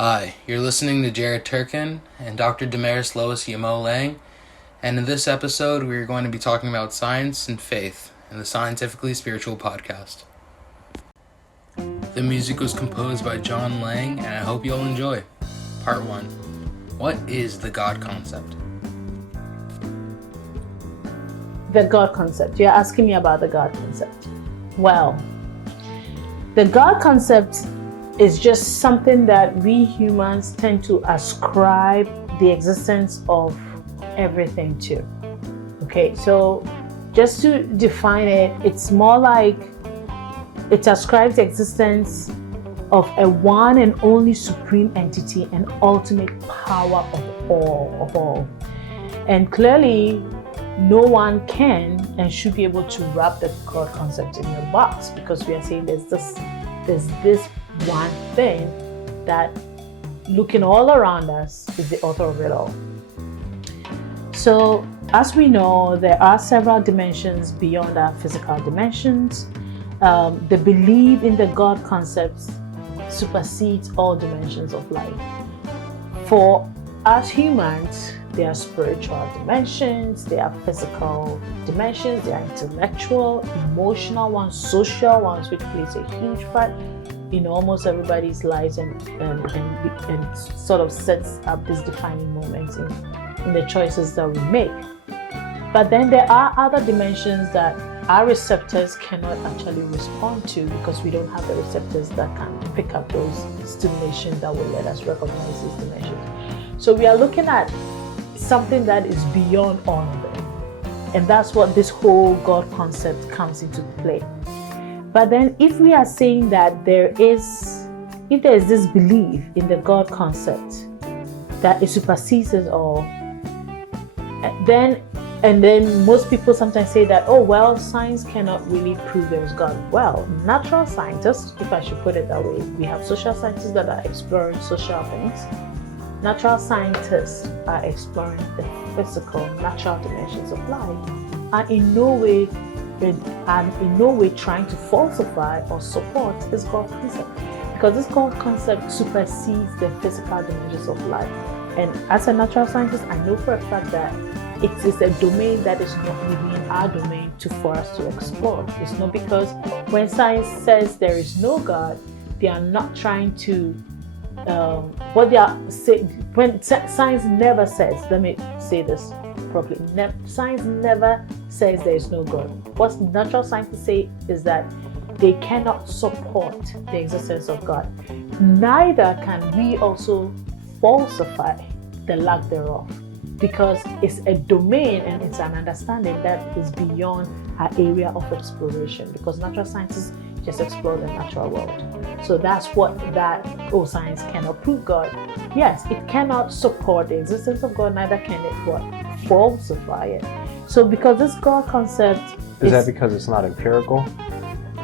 Hi, you're listening to Jared Turkin and Dr. Damaris Lois Yamo Lang, and in this episode we're going to be talking about science and faith in the Scientifically Spiritual podcast. The music was composed by John Lang, and I hope you'll enjoy. Part 1. What is the God concept? The God concept. You're asking me about the God concept. Well, the God concept is just something that we humans tend to ascribe the existence of everything to. Okay, so just to define it, it's more like it ascribes the existence of a one and only supreme entity and ultimate power of all. And clearly, no one can and should be able to wrap the God concept in a box, because we are saying there's this one thing that, looking all around us, is the author of it all. So, as we know, there are several dimensions beyond our physical dimensions. The belief in the God concept supersedes all dimensions of life. For us humans, there are spiritual dimensions, there are physical dimensions, there are intellectual, emotional ones, social ones, which plays a huge part in almost everybody's lives and sort of sets up these defining moments in the choices that we make. But then there are other dimensions that our receptors cannot actually respond to, because we don't have the receptors that can pick up those stimulations that will let us recognize these dimensions. So we are looking at something that is beyond all of them. And that's what this whole God concept comes into play. But then if we are saying that if there is this belief in the God concept that it supersedes all, then most people sometimes say that, oh, well, science cannot really prove there is God. Well, natural scientists, if I should put it that way, we have social scientists that are exploring social things. Natural scientists are exploring the physical, natural dimensions of life, and in no way trying to falsify or support this God concept, because this God concept supersedes the physical dimensions of life. And as a natural scientist, I know for a fact that it is a domain that is not within our domain for us to explore. It's not because when science says there is no God, they are not trying to what they are saying. When science never says, let me say this properly, science never says there is no God. What natural scientists say is that they cannot support the existence of God. Neither can we also falsify the lack thereof, because it's a domain and it's an understanding that is beyond our area of exploration, because natural scientists just explore the natural world. So that's what science cannot prove God. Yes, it cannot support the existence of God, neither can it falsify it. So because this God concept is that because it's not empirical?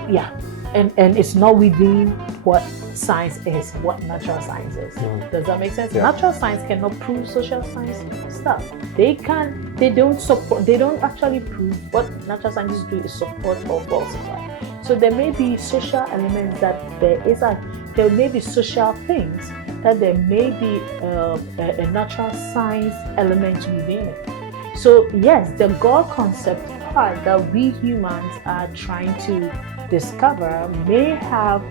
Yeah, and it's not within what science is, what natural science is. Does that make sense? Yeah. Natural science cannot prove social science stuff. They don't actually prove. What natural scientists do is support or falsify. So there may be social elements that there may be social things that there may be a natural science element within it. So yes, the God concept part that we humans are trying to discover may have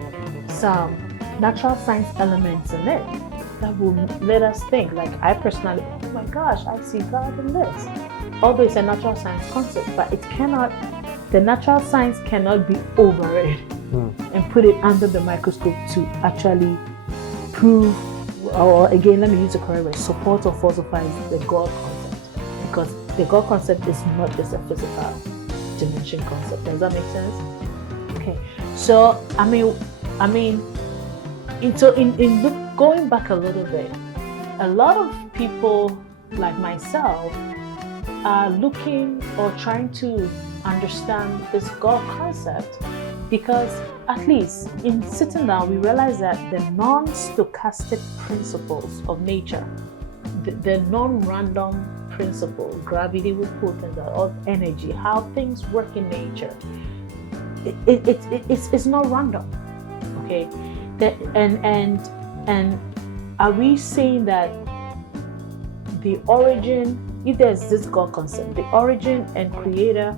some natural science elements in it that will let us think. Like, I personally, oh my gosh, I see God in this. Although it's a natural science concept, but the natural science cannot be over it and put it under the microscope to actually prove, or again, let me use the correct word, support or falsify the God concept. Because the God concept is not just a physical dimension concept. Does that make sense? Okay. So, going back a little bit, a lot of people like myself are looking or trying to understand this God concept, because at least in sitting down, we realize that the non-stochastic principles of nature, the non-random principle, gravity will pull things out, or energy, how things work in nature, it's not random. Okay, and are we saying that the origin, if there's this God concept, the origin and creator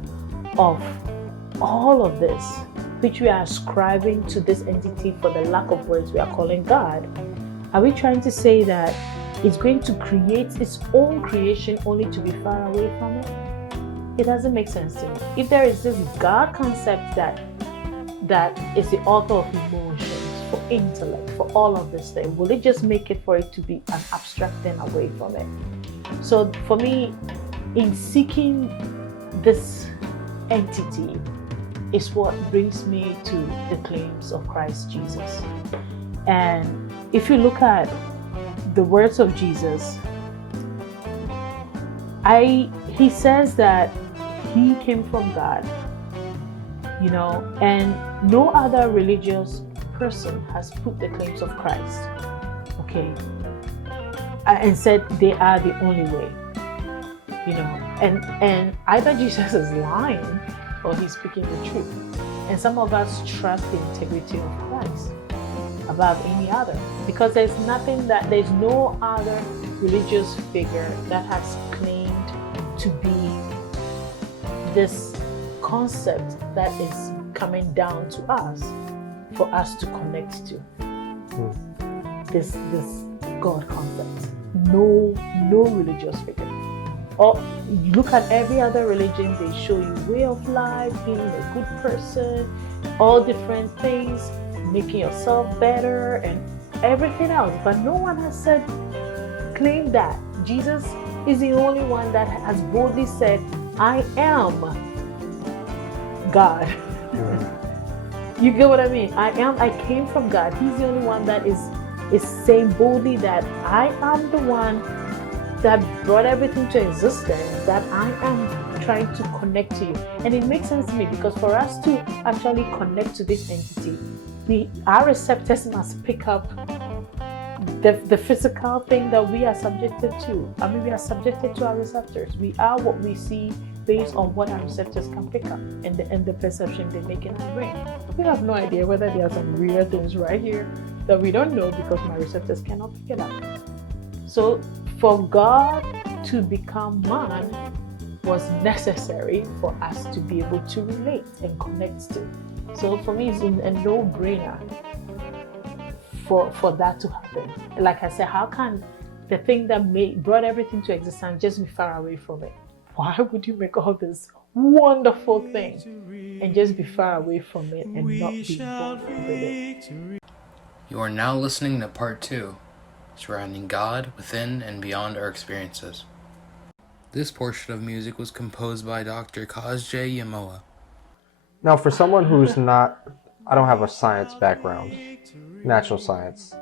of all of this, which we are ascribing to this entity for the lack of words we are calling God, are we trying to say that it's going to create its own creation only to be far away from it? It doesn't make sense to me. If there is this God concept that is the author of emotions, for intellect, for all of this thing, will it just make it for it to be an abstract thing away from it? So for me, in seeking this entity is what brings me to the claims of Christ Jesus. And if you look at the words of Jesus, he says that he came from God, and no other religious person has put the claims of Christ, okay, and said they are the only way, and either Jesus is lying or he's speaking the truth. And some of us trust the integrity of Christ above any other, because there's no other religious figure that has claimed to be this concept that is coming down to us for us to connect to. This God concept. No religious figure. Or you look at every other religion, they show you way of life, being a good person, all different things, making yourself better and everything else. But no one has claimed that. Jesus is the only one that has boldly said, I am God. You get what I mean? I came from God. He's the only one that is saying boldly that I am the one that brought everything to existence, that I am trying to connect to you. And it makes sense to me, because for us to actually connect to this entity, our receptors must pick up the physical thing that we are subjected to. I mean, we are subjected to our receptors. We are what we see based on what our receptors can pick up and the perception they make in our brain. We have no idea whether there are some real things right here that we don't know because my receptors cannot pick it up. So for God to become man was necessary for us to be able to relate and connect to. So for me, it's a no-brainer for that to happen. Like I said, how can the thing that brought everything to existence just be far away from it? Why would you make all this wonderful thing and just be far away from it and not be born with it? You are now listening to part 2, surrounding God within and beyond our experiences. This portion of music was composed by Dr. Kazj Yamoa. Now, for someone who's I don't have a science background, natural science,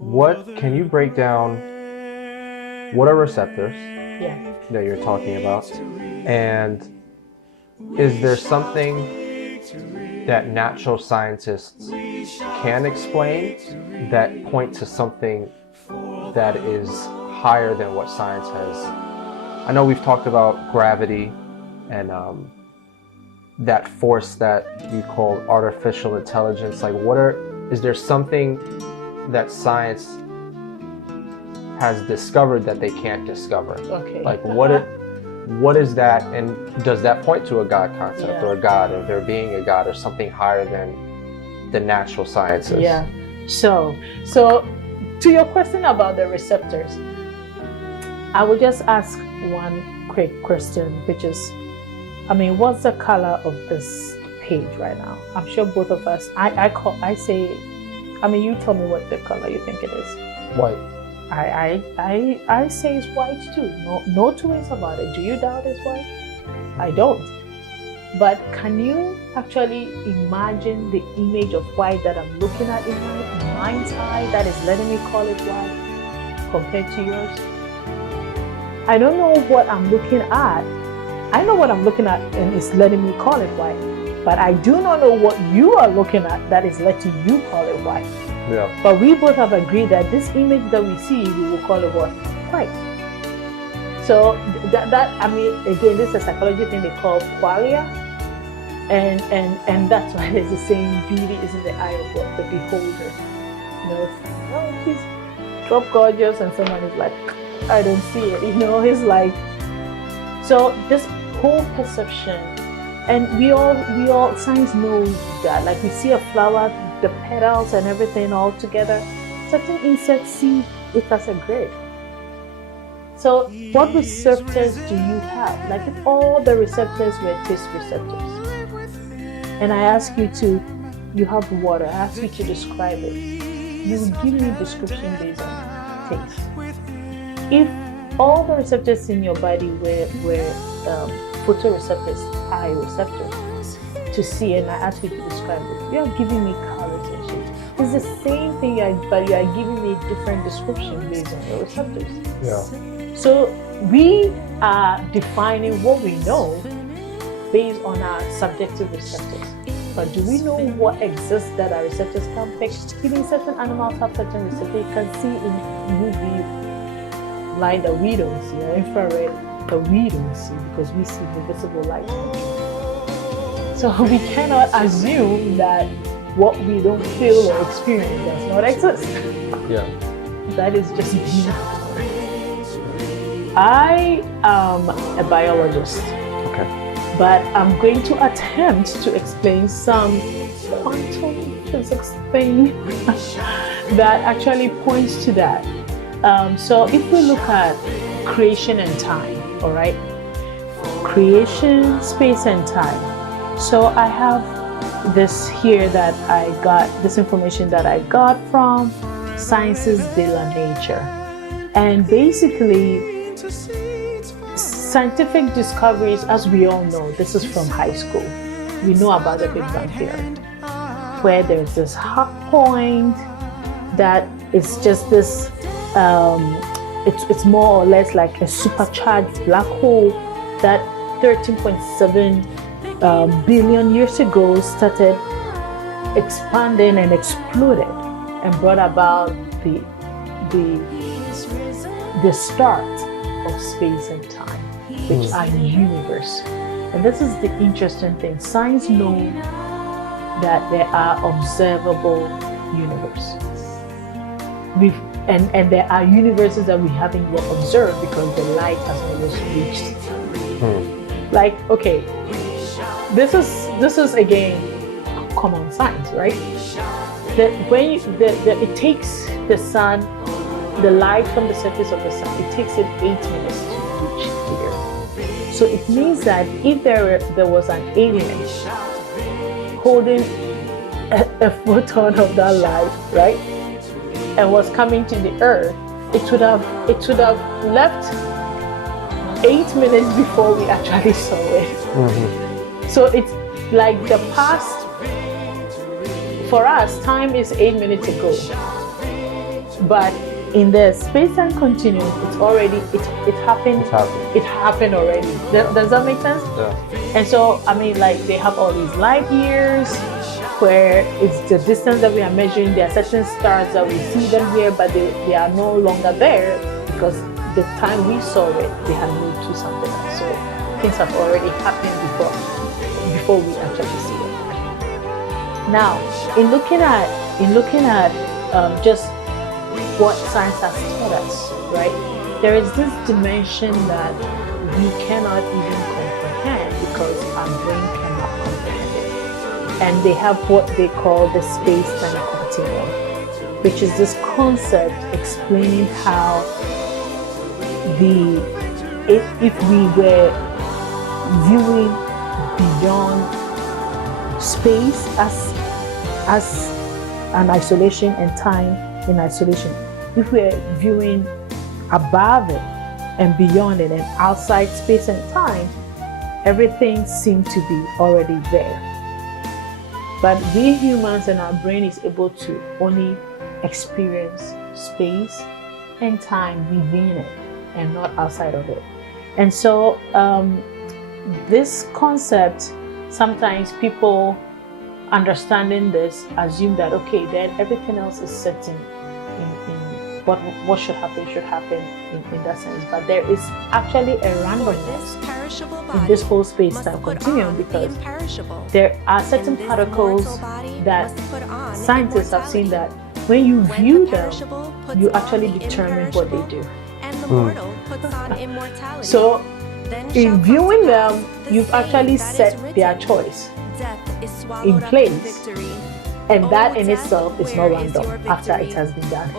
can you break down what are receptors that you're talking about? And is there something that natural scientists can explain that point to something that is higher than what science has? I know we've talked about gravity and that force that you call artificial intelligence. Like, is there something that science has discovered that they can't discover? Okay. Like, what is that, and does that point to a God concept or a God, or there being a God or something higher than the natural sciences? Yeah. So to your question about the receptors, I will just ask one quick question, which is, what's the color of this page right now? I'm sure both of us, you tell me what the color you think it is. White. I say it's white too. No two ways about it. Do you doubt it's white? I don't. But can you actually imagine the image of white that I'm looking at in my mind's eye that is letting me call it white compared to yours? I don't know what I'm looking at. I know what I'm looking at and it's letting me call it white. But I do not know what you are looking at that is letting you call it white. Yeah. But we both have agreed that this image that we see, we will call it what? White. So again, this is a psychology thing they call qualia. And that's why there's the saying, beauty is in the eye of what? The beholder. drop gorgeous and someone is like, I don't see it, it's like, so this whole perception, and we all science knows that, like we see a flower, the petals and everything all together, certain insects see it as a grid. So what receptors do you have? Like if all the receptors were taste receptors, and I ask you have water, I ask you to describe it, you will give me a description based on taste. If all the receptors in your body were photoreceptors, eye receptors, to see, and I ask you to describe it, you are giving me colors and shapes. It's the same thing, but you are giving me a different description based on your receptors. Yeah. So we are defining what we know based on our subjective receptors. But do we know what exists that our receptors can pick? Even certain animals have certain receptors. You can see in UV light that we don't see, or infrared that we don't see, because we see the visible light. So we cannot assume that what we don't feel or experience does not exist. Yeah. That is just me. I am a biologist. Okay. But I'm going to attempt to explain some quantum physics thing that actually points to that. So if we look at creation and time, all right? Creation, space and time. So I have this here that I got, this information that I got from Sciences de la Nature. And basically, scientific discoveries, as we all know, this is from high school. We know about the Big Bang Theory, where there's this hot point that is just this, it's more or less like a supercharged black hole that 13.7 billion years ago started expanding and exploded and brought about the start of space and time, which are universe. And this is the interesting thing. Science knows that there are observable universes. And there are universes that we haven't yet observed because the light has always reached. Like, okay, this is again common science, right? That when it takes the sun, the light from the surface of the sun, it takes it 8 minutes to reach here. So it means that if there was an alien holding a photon of that light, right, and was coming to the earth, it would have left 8 minutes before we actually saw it. Mm-hmm. So it's like the past, for us, time is 8 minutes ago. But in the space-time continuum, it's already, it happened. It happened already. Does that make sense? Yeah. And so, I mean, like, they have all these light years where it's the distance that we are measuring. There are certain stars that we see them here, but they are no longer there because the time we saw it, they had moved to something else. So things have already happened before we actually see it. Now, in looking at just what science has taught us, right? There is this dimension that we cannot even comprehend because our brain cannot comprehend it. And they have what they call the space-time continuum, which is this concept explaining how if we were viewing beyond space as an isolation and time in isolation, if we're viewing above it and beyond it and outside space and time, everything seems to be already there. But we humans and our brain is able to only experience space and time within it and not outside of it. And so this concept, sometimes people understanding this assume that, okay, then everything else is certain in what should happen in that sense. But there is actually a randomness in this whole space-time continuum because there are certain particles that scientists have seen that when you view them, you actually determine what they do. So in viewing them, you've actually set their choice in place. And that in itself is not random after it has been done.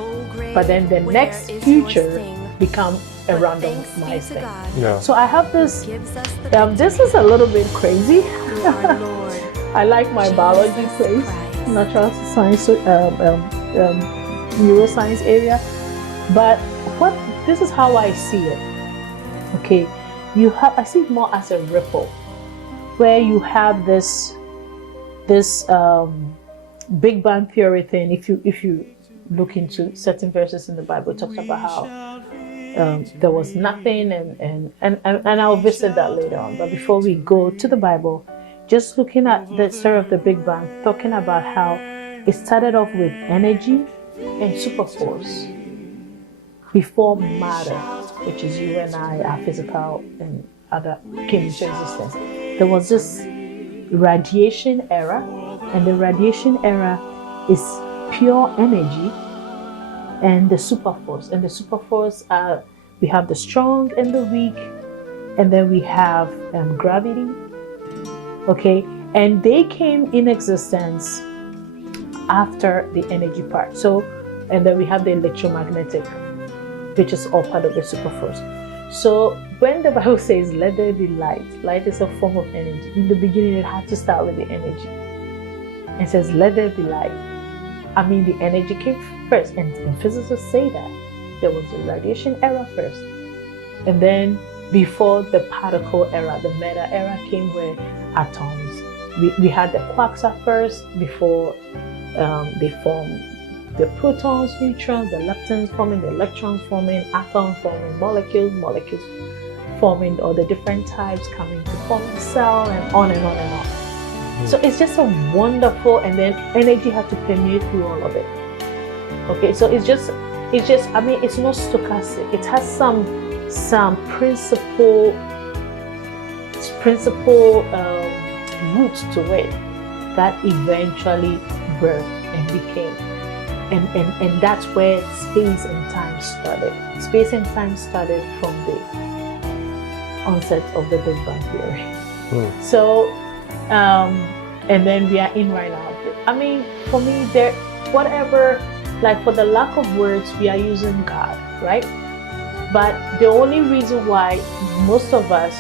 But then the next future becomes a randomized thing. Yeah. So I have this, this is a little bit crazy. I like my biology place, natural science, neuroscience area. But this is how I see it. Okay, I see it more as a ripple, where you have this Big Bang Theory thing. If you look into certain verses in the Bible, it talks about how there was nothing, and I'll visit that later on. But before we go to the Bible, just looking at the story of the Big Bang, talking about how it started off with energy and superforce before matter, which is you and I, our physical and other, came into existence. There was this radiation era, and the radiation era is pure energy and the superforce. And the superforce, we have the strong and the weak, and then we have gravity. Okay, and they came in existence after the energy part. So, and then we have the electromagnetic, which is all part of the superforce. So when the Bible says, let there be light, light is a form of energy. In the beginning, it had to start with the energy. It says, let there be light. I mean, the energy came first. And physicists say that. There was the radiation era first. And then before the particle era, the matter era came where atoms. We had the quarks at first before they formed the protons, neutrons, the leptons forming, the electrons forming, atoms forming, molecules forming, all the different types coming to form a cell, and on and on and on. So it's just a wonderful, and then energy has to permeate through all of it. Okay, so it's just, I mean, it's not stochastic. It has some principle roots to it that eventually birthed and became. And that's where space and time started. Space and time started from the onset of the Big Bang Theory. So, and then we are in right now. I mean, for me, whatever, like for the lack of words, we are using God, right? But the only reason why most of us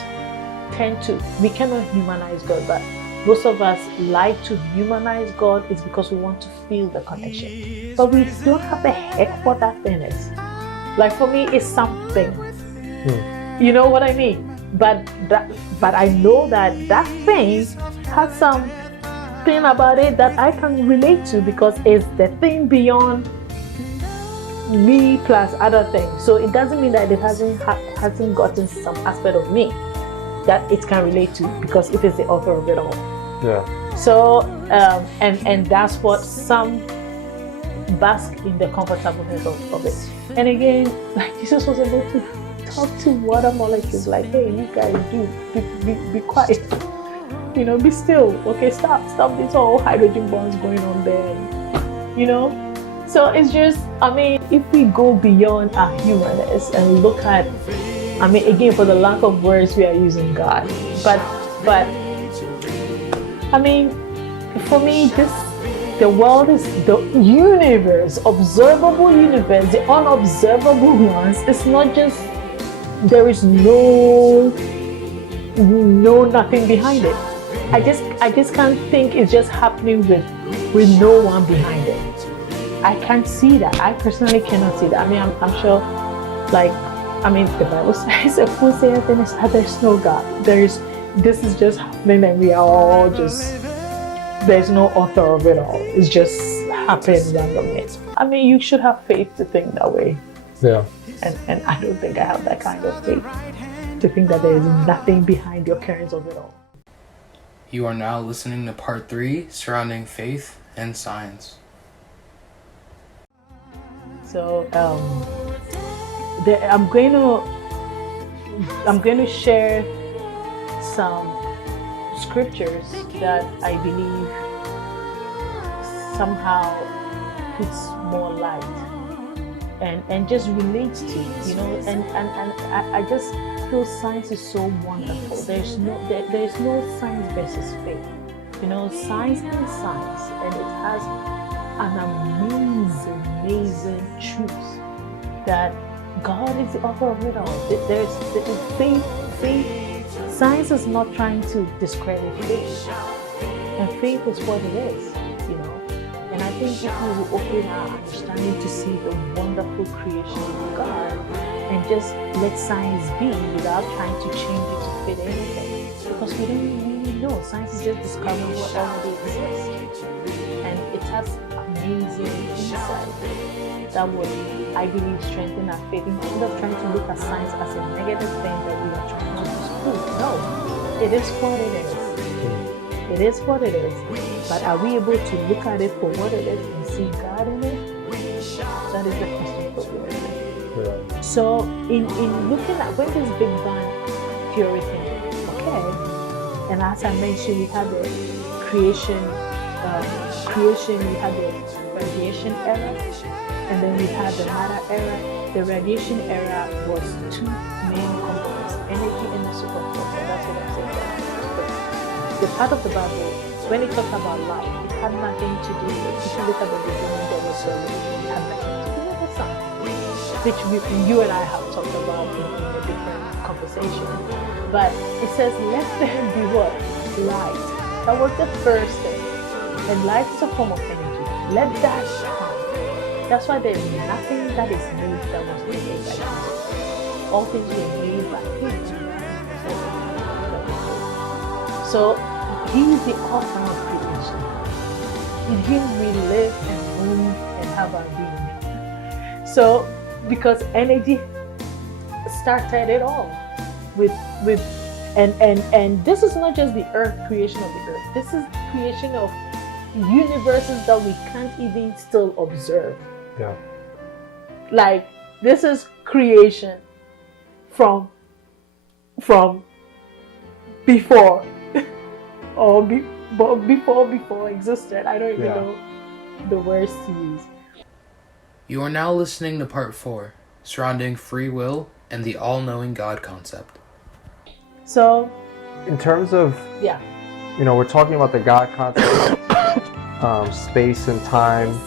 we cannot humanize God, but most of us like to humanize God is because we want to feel the connection. But we don't have a heck what that thing is. Like for me, it's something. You know what I mean? But I know that thing has something about it that I can relate to, because it's the thing beyond me plus other things. So it doesn't mean that it hasn't gotten some aspect of me that it can relate to, because it is the author of it all. Yeah. So and that's what some bask in the comfortableness of it. And again, like Jesus was able to talk to water molecules, like, hey, you guys be quiet. You know, be still. Okay, stop this whole hydrogen bonds going on there. You know? So it's just, I mean, if we go beyond our humanness and look at, I mean, again, for the lack of words, we are using God. But I mean, for me, the world is the universe, observable universe, the unobservable ones. It's not just, there is no nothing behind it. I just can't think it's just happening with no one behind it. I can't see that. I personally cannot see that. I mean, I'm sure, like, I mean, the Bible says, if we say anything, there's no God. This is just happening, and we are all just, there's no author of it all. It's just happening randomly. I mean, you should have faith to think that way. Yeah. And I don't think I have that kind of faith to think that there is nothing behind the occurrence of it all. You are now listening to part 3 surrounding faith and science. So I'm going to share some scriptures that I believe somehow puts more light and just relates to, and I just feel science is so wonderful. There's no science versus faith. Science is science, and it has an amazing truth that God is the author of it all. There's faith. Science is not trying to discredit faith, and faith is what it is, And I think if we will open our understanding to see the wonderful creation of God and just let science be without trying to change it to fit anything, because we don't really know. Science is just discovering what already exists, and it has amazing insight that would, I believe, strengthen our faith instead of trying to look at science as a negative thing that we are trying to disprove. No, it is what it is. It is what it is. But are we able to look at it for what it is and see God in it? That is the question for you. Yeah. So in looking at when this Big Bang theory thing, okay, and as I mentioned, we had the creation, we had the radiation era, and then we had the matter era. The radiation era was two main components, energy and the superconductor. That's what I'm saying. The part of the Bible, when it talks about light, it had nothing to do with, if you look at the beginning, there was a it had nothing to do with the sun, which you and I have talked about in a different conversation. But it says, let there be what? Light. That was the first thing. And light is a form of energy. Let that come. That's why there's nothing that is made that was made by God. All things were made by Him. So He is the author of creation. In Him we live and move and have our being. So because energy started it all with and this is not just the earth, creation of the earth. This is creation of universes that we can't even still observe. Yeah. Like this is creation from before. Or before existed. I don't even know the words to use. You are now listening to part 4, surrounding free will and the all-knowing God concept. So, in terms of, we're talking about the God concept, space and time.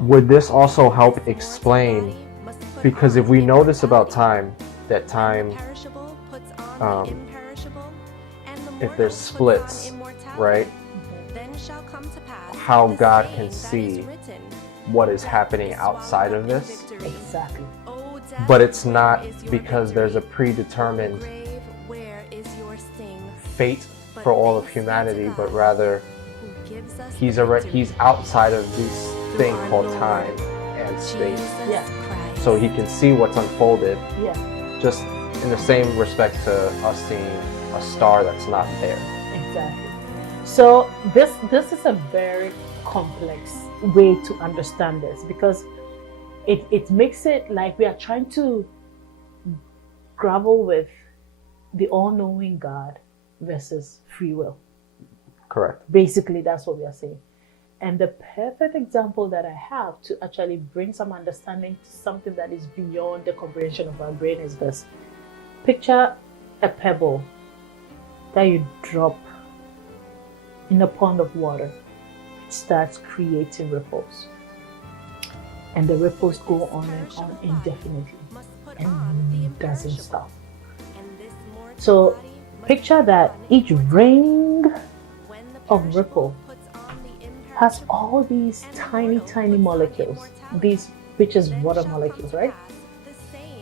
Would this also help explain, because if we know this about time, that time, if there's splits, right? How God can see what is happening outside of this. Exactly. But it's not because there's a predetermined fate for all of humanity, but rather he's outside of this thing called time and space. Yeah. So he can see what's unfolded. Yeah. Just in the same respect to us seeing a star that's not there. Exactly. So this is a very complex way to understand this, because it makes it like we are trying to grapple with the all-knowing God versus free will. Correct. Basically, that's what we are saying. And the perfect example that I have to actually bring some understanding to something that is beyond the comprehension of our brain is this. Picture a pebble that you drop in a pond of water. It starts creating ripples. And the ripples go on and on indefinitely and doesn't stop. So picture that each ring of ripple has all these tiny molecules, which is water molecules, right?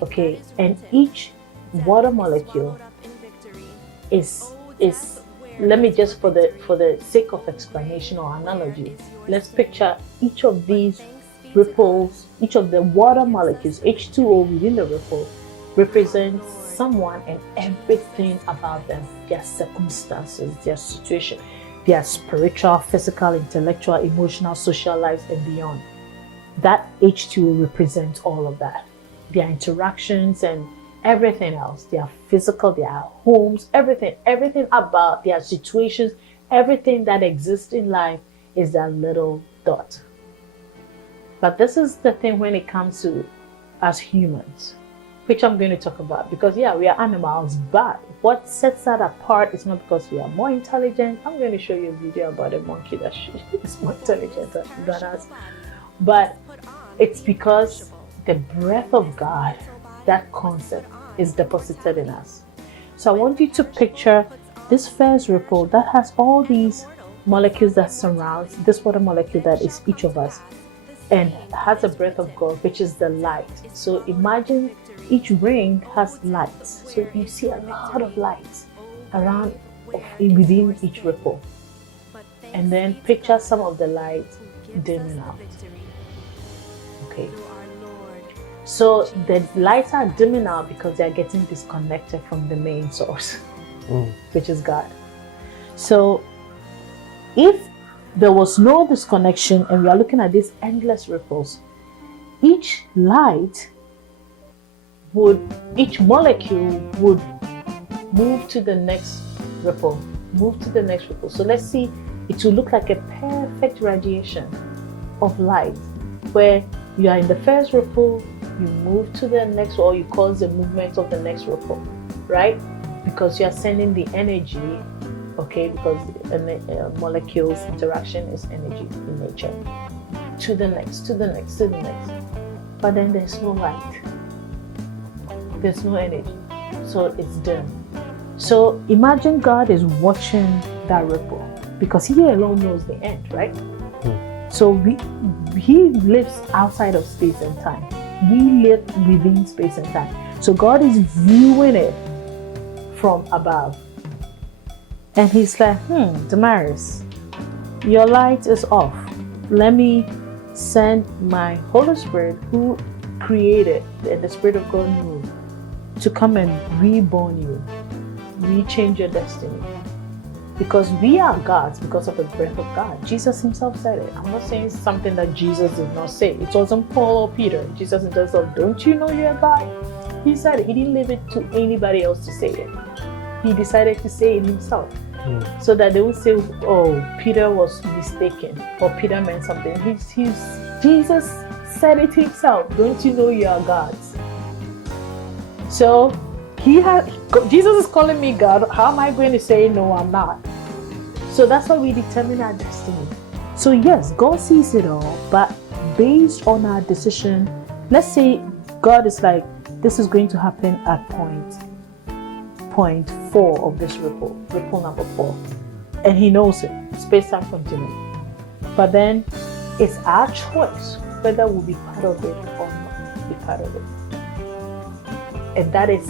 Okay, and each water molecule is let me just for the sake of explanation or analogy, let's picture each of these ripples, each of the water molecules, H2O within the ripple, represents someone and everything about them, their circumstances, their situation, their spiritual, physical, intellectual, emotional, social lives, and beyond. That H2O represents all of that. Their interactions and everything else, their physical, their homes, everything about their situations, everything that exists in life is that little dot. But this is the thing when it comes to as humans, which I'm going to talk about, because yeah, we are animals, but what sets that apart is not because we are more intelligent. I'm going to show you a video about a monkey that is more intelligent than us, but it's because the breath of God, that concept, is deposited in us. So I want you to picture this first ripple that has all these molecules that surround this water molecule that is each of us, and has a breath of God, which is the light. So imagine each ring has lights. So you see a lot of lights around within each ripple. And then picture some of the lights dimming out. Okay. So the lights are dimming out because they're getting disconnected from the main source, which is God. So if there was no disconnection and we are looking at these endless ripples, each molecule would move to the next ripple, So let's see, it will look like a perfect radiation of light where you are in the first ripple, you move to the next, or you cause the movement of the next ripple, right? Because you are sending the energy, okay, because molecules interaction is energy in nature, to the next. But then there's no light, there's no energy, so it's dim. So imagine God is watching that ripple, because He alone knows the end, right? So He lives outside of space and time. We live within space and time. So God is viewing it from above. And He's like, Damaris, your light is off. Let me send my Holy Spirit, who created, and the Spirit of God moved, to come and reborn you, rechange your destiny. Because we are God's because of the breath of God. Jesus Himself said it. I'm not saying something that Jesus did not say. It wasn't Paul or Peter. Jesus Himself said, don't you know you're God? He said it. He didn't leave it to anybody else to say it. He decided to say it Himself. So that they would say, oh, Peter was mistaken, or Peter meant something. Jesus said it Himself. Don't you know you are God's? So Jesus is calling me God. How am I going to say no, I'm not? So that's why we determine our destiny. So yes, God sees it all, but based on our decision, let's say God is like, this is going to happen at point 4 of this ripple number 4, and He knows it, space-time continuum. But then it's our choice whether we'll be part of it or not be part of it. And that is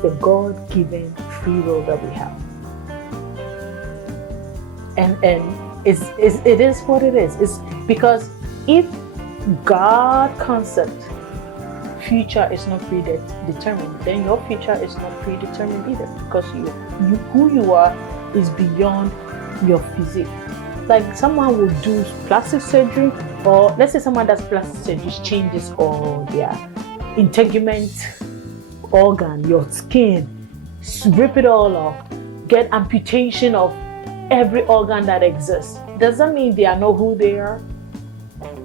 the God-given free will that we have. And it is what it is. It's because if God concept future is not predetermined, then your future is not predetermined either, because who you are is beyond your physique. Like someone will do plastic surgery, or let's say someone does plastic surgery, changes all their integument organ, your skin, rip it all off, get amputation of every organ that exists. Does that mean they are not who they are?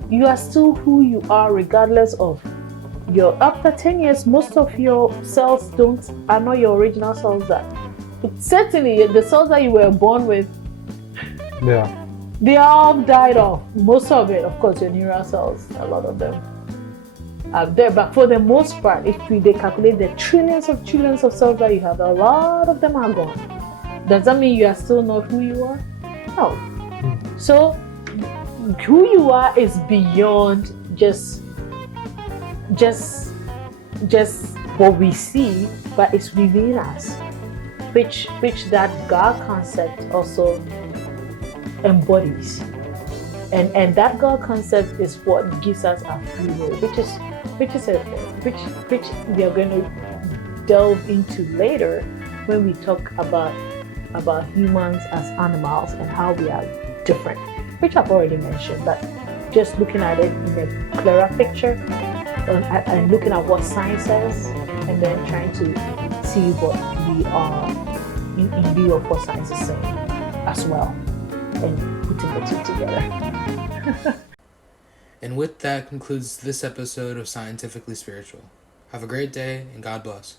You are still who you are, regardless of after 10 years, most of your cells are not your original cells. Certainly the cells that you were born with, they all died off. Most of it, of course, your neural cells, a lot of them are there, but for the most part, if they calculate the trillions of cells that you have, a lot of them are gone. Does that mean you are still not who you are? No. So who you are is beyond just what we see, but it's within us, which that God concept also embodies. And that God concept is what gives us our free will, which we are going to delve into later when we talk about humans as animals and how we are different, which I've already mentioned, but just looking at it in a clearer picture and looking at what science says, and then trying to see what we are in view of what science is saying as well. and putting the two together. And with that concludes this episode of Scientifically Spiritual. Have a great day and God bless.